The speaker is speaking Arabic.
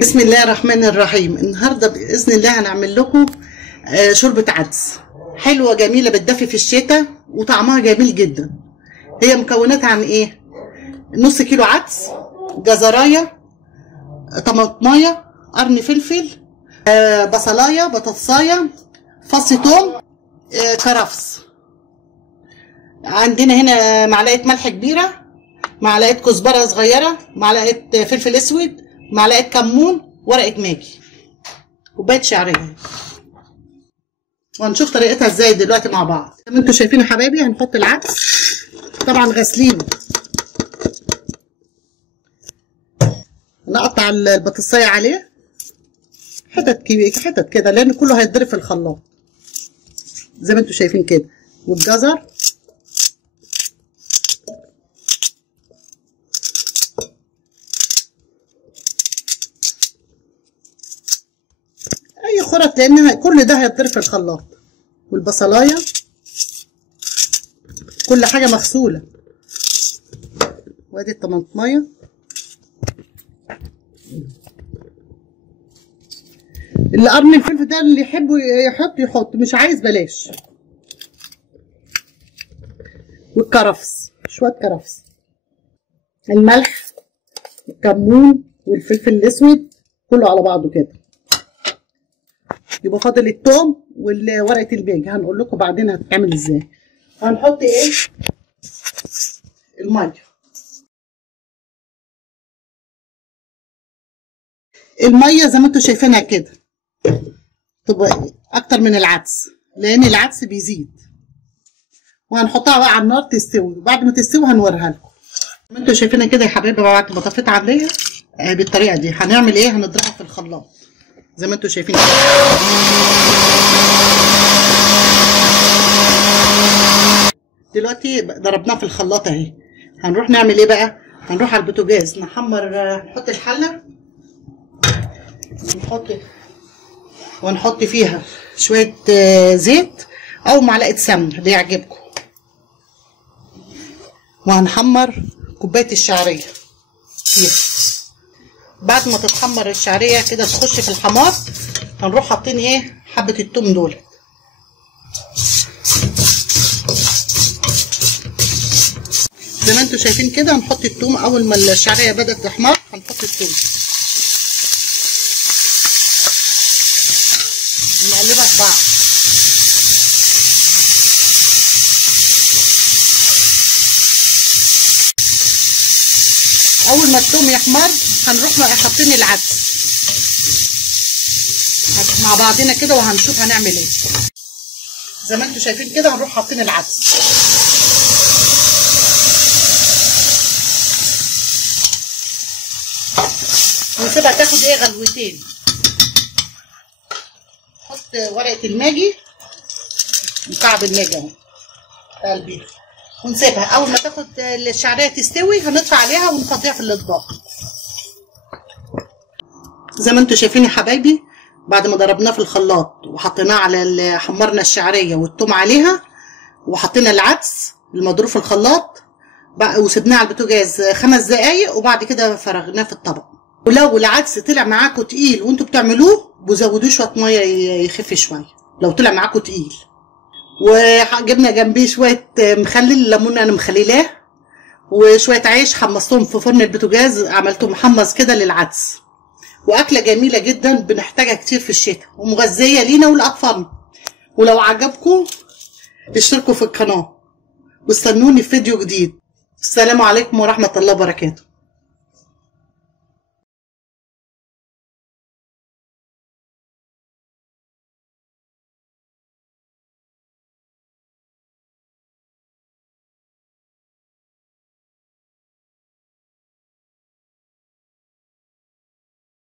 بسم الله الرحمن الرحيم. النهارده باذن الله هنعمل لكم شوربه عدس حلوه جميله بتدفي في الشتاء وطعمها جميل جدا. هي مكوناتها عن ايه؟ نص كيلو عدس، جزرايه، طماطمايه، قرن فلفل، بصلايه، بطاطسايه، فص ثوم، كرفس. عندنا هنا معلقه ملح كبيره، معلقه كزبره صغيره، معلقه فلفل اسود، معلقه كمون، ورقه ماجي، كوبايه شعريه. وهنشوف طريقتها ازاي دلوقتي مع بعض. زي ما انتم شايفين يا حبايبي هنحط العدس طبعا غاسلينه. نقطع البطاطسايه عليه حتت كده لان كله هيتضرب في الخلاط زي ما انتم شايفين كده. والجزر اي خرط لان كل ده هيتضرب في الخلاط. والبصلايه كل حاجه مغسوله. وادي الطماطمايه، اللي قرن الفلفل ده اللي يحبه يحط، مش عايز بلاش. والكرفس، شويه كرفس، الملح، الكمون، والفلفل الاسود كله على بعضه كده. يبقى فاضل الثوم وورقه الماجي، هنقول لكم بعدين هتتعمل ازاي. هنحط ايه؟ الميه زي ما انتم شايفينها كده تبقى اكتر من العدس لان العدس بيزيد. وهنحطها بقى على النار تستوي، وبعد ما تستوي هنوريها لكم. زي ما انتم شايفينها كده يا حبايبي. بعد ما طفيت عليها بالطريقه دي هنعمل ايه؟ هنضربها في الخلاط زي ما انتم شايفين كده. دلوقتي ضربناها في الخلاط اهي. هنروح نعمل ايه بقى؟ هنروح على البوتاجاز نحمر، نحط الحله ونحط فيها شويه زيت او معلقه سمنه اللي يعجبكم. وهنحمر كوبايه الشعريه فيها. بعد ما تتحمر الشعريه كده تخش في الحمار هنروح حاطين ايه؟ حبه الثوم دول. زي ما انتم شايفين كده هنحط الثوم. اول ما الشعريه بدات تحمر هنحط الثوم ونقلبها في بعض. اول ما الثوم يحمر هنروح حاطين العدس مع بعضنا كده وهنشوف هنعمل ايه. زي ما انتم شايفين كده هنروح حاطين العدس. ونسيبها تاخد ايه؟ غلوتين. نحط ورقه الماجي، مكعب الماجي اهو قلبي، ونسيبها. اول ما تاخد الشعريه تستوي هنطفي عليها ونفضيها في الاطباق. زي ما انتم شايفين يا حبايبي بعد ما ضربناه في الخلاط وحطيناه على حمرنا الشعريه والثوم عليها وحطينا العدس المضروب في الخلاط وسبناه على البوتاجاز 5 دقايق وبعد كده فرغناه في الطبق. ولو العدس طلع معاكم تقيل وانتوا بتعملوه بزودوه شويه ميه يخف شويه لو طلع معاكم تقيل. وجبنا جنبيه شويه مخلل ليمون انا مخللاه، وشويه عيش حمصتهم في فرن البوتاجاز، عملته محمص كده للعدس. واكله جميله جدا بنحتاجها كتير في الشتاء ومغذيه لينا ولاطفالنا. ولو عجبكم اشتركوا في القناه واستنوني في فيديو جديد. السلام عليكم ورحمه الله وبركاته.